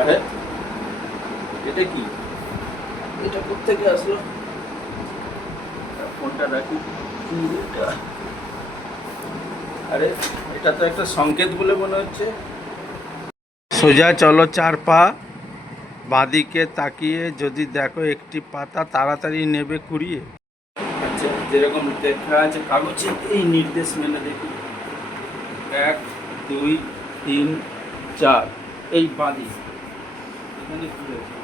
আরে এটা কি? এটা কোত্থেকে আসলো? ফোনটা রাখি। কি এটা? আরে এটা তো একটা সংকেত বলে মনে হচ্ছে। সোজা চলো 4 পা, বাঁদিকে তাকিয়ে যদি দেখো একটি পাতা তাড়াতাড়ি নেবে কুড়িয়ে। আচ্ছা, যেরকম লেখা আছে কাগজে, এই নির্দেশ মেনে দেখি। 1 2 3 4, এই বাঁদিক। এখানে কি আছে?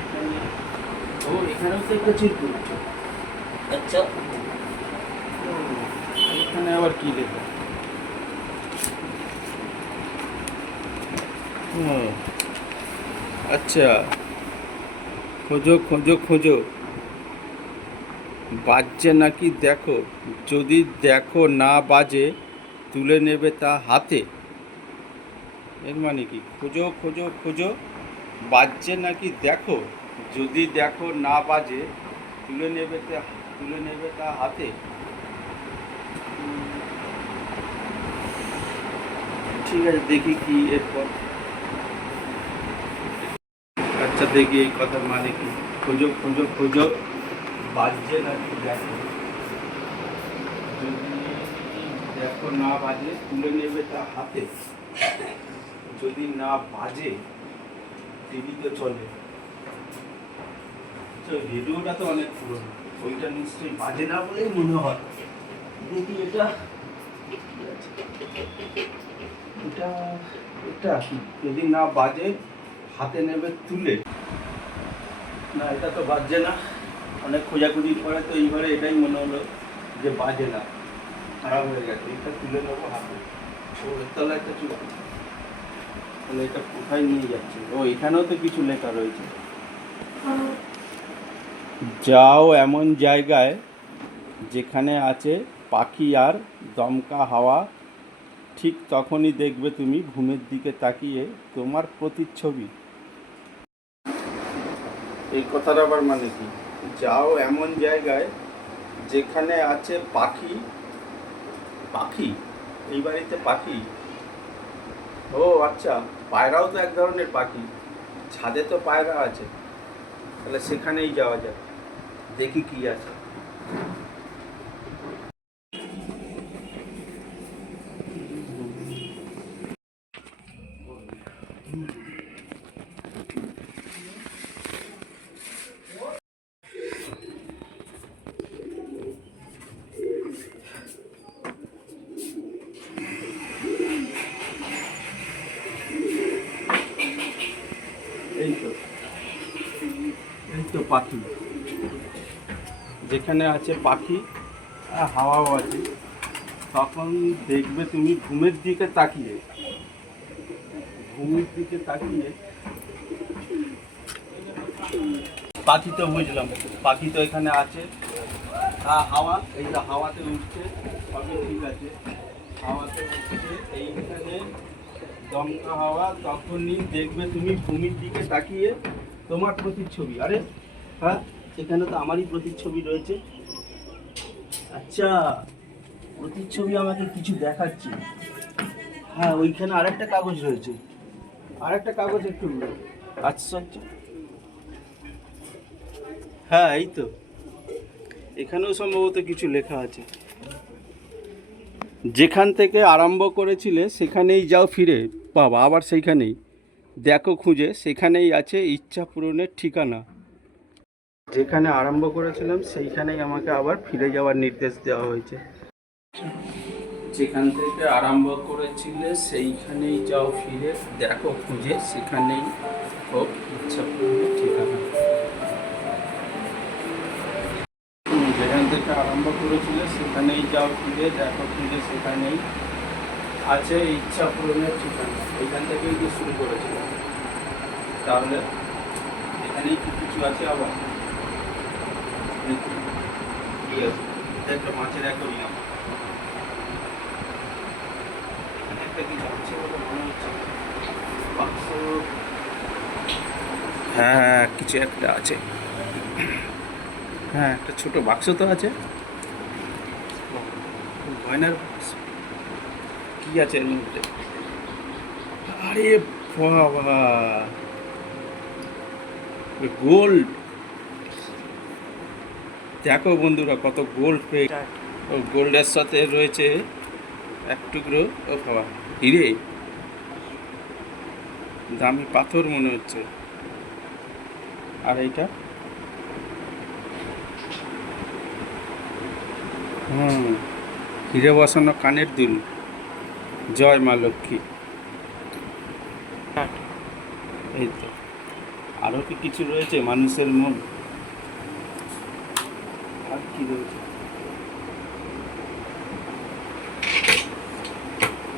এখানে, ও এখানেও তো একটা চিরকুট। আচ্ছা, ও, এখানে আবার কি লেখা? ও আচ্ছা, খোঁজো খোঁজো খোঁজো, বাজছে নাকি দেখো, যদি দেখো না বাজে তুলে নেবে তা হাতে। এর মানে কি? খোঁজো খোঁজো খোঁজো, বাজছে নাকি দেখো, যদি দেখো না বাজে তুলে নেবে তা হাতে। ঠিক আছে, দেখি কি এরপর। আচ্ছা দেখি এই কথার মানে কি। খোঁজো খোঁজো খোঁজো, বাজছে নাকি দেখো, যদি দেখো না বাজে তুলে নেবে তা হাতে। যদি না বাজে টিভি তো চলে। রেডিওটা তো অনেক পুরনো, ওইটা নিশ্চয়ই বাজে না বলেই মনে হয়। দেখি এটা এটা এটা যদি না বাজে হাতে নেবে তুলে। না, এটা তো বাজছে না। অনেক খোঁজাখুঁজির পরে তো এইবারে এটাই মনে হলো যে বাজে না, খারাপ হয়ে গেছে। এটা তুলে নেবো হাতে। ও এর তলায় একটা চুল, তাহলে এটা কোথায় নিয়ে যাচ্ছে? ও এখানেও তো কিছু লেখা রয়েছে। যাও এমন জায়গায় যেখানে আছে পাখি আর দমকা হাওয়া, ঠিক তখনই দেখবে তুমি ঘুমের দিকে তাকিয়ে তোমার প্রতিচ্ছবি। এই কথার আবার মানে কি? যাও এমন জায়গায় যেখানে আছে পাখি। পাখি? এই বাড়িতে পাখি? ও আচ্ছা, পায়রাও তো এক ধরনের পাখি। ছাদে তো পায়রা আছে, তাহলে সেখানেই যাওয়া যাক, দেখি কি আছে। এই তো, এই তো পাখি। যেখানে আছে পাখি আর হাওয়াও আছে, তখন দেখবে তুমি ঘুমের দিকে তাকিয়ে। ঘুমের দিকে তাকিয়ে পাখি তো বুঝলাম, পাখি তো এখানে আছে। হ্যাঁ হাওয়া, এই যে হাওয়াতে উঠছে, সবই ঠিক আছে। হাওয়াতে উঠছে এইখানে দমকা হাওয়া, তখনই দেখবে তুমি ভূমির দিকে তাকিয়ে তোমার প্রতিচ্ছবি। আরে হ্যাঁ, এখানে তো আমারই প্রতিচ্ছবি রয়েছে। আচ্ছা, প্রতিচ্ছবি আমাকে কিছু দেখাচ্ছে। হ্যাঁ, ওইখানে আরেকটা কাগজ রয়েছে, আরেকটা কাগজ একটু আশ্চর্য। হ্যাঁ এই তো, এখানেও সম্ভবত কিছু লেখা আছে। যেখান থেকে আরম্ভ করেছিলে সেখানেই যাও ফিরে, বাবা আবার সেইখানেই দেখো খুঁজে, সেখানেই আছে ইচ্ছা পূরণের ঠিকানা। যেখানে আরম্ভ করেছিলাম সেইখানেই আমাকে আবার ফিরে যাওয়ার নির্দেশ দেওয়া হয়েছে। যেখান থেকে আরম্ভ করেছিলে সেইখানেই যাও ফিরে, দেখো খুঁজে, সেখানেই হোক ইচ্ছা পূরণের ঠিকানা। যেখান থেকে আরম্ভ করেছিলে সেখানেই যাও ফিরে, দেখো খুঁজে, সেখানেই আছে ইচ্ছা পূরণের ঠিকানা। এইখান থেকেই কি শুরু করেছিলাম, তাহলে এখানেই কি কিছু আছে আবার? কি আছে? একটা মাছের অ্যাকোয়ারিয়াম। এখানে একটা কিছু আছে বলে মনে হচ্ছে। বাক্স, হ্যাঁ কিছু একটা আছে। হ্যাঁ একটা ছোট বাক্স তো আছে, গয়নার বাক্স। কি আছে এর মধ্যে? আরে বাবা, গোল্ড! দেখো বন্ধুরা কত গোল্ড পেয়ে। ও গোল্ডের সাথে রয়েছে এক টুকরো, ও বাবা, হিরে, দামি পাথর মনে হচ্ছে। আর এইটা হিরে বসানো কানের দুল। জয় মা লক্ষ্মী। এই তো আরও কি কিছু রয়েছে? মানুষের মন। আর কি রয়েছে?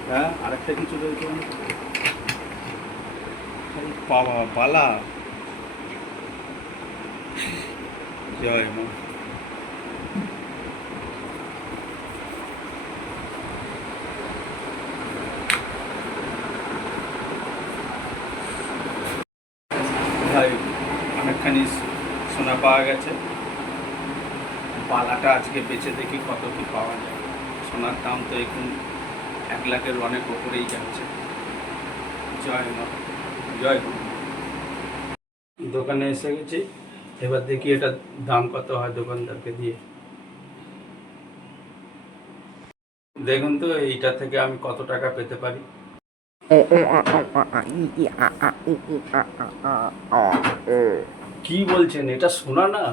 হ্যাঁ, আরেকটা কিছু রয়েছে। বাবা, বালা। জয় মা। ভাই, অনেকখানি সোনা পাওয়া গেছে। বালাটা আজকে বেচে দেখি কত কি পাওয়া যায়। সোনার দাম তো এখন 1 লাখের অনেক ওপরেই যাচ্ছে। জয় মা, জয় মা। দোকানে এসে গেছি, এবার দেখি এটা দাম কত হয় দোকানদারকে দিয়ে। দেখুন তো এইটা থেকে আমি কত টাকা পেতে পারি। কি বলছেন? এটা সোনা না?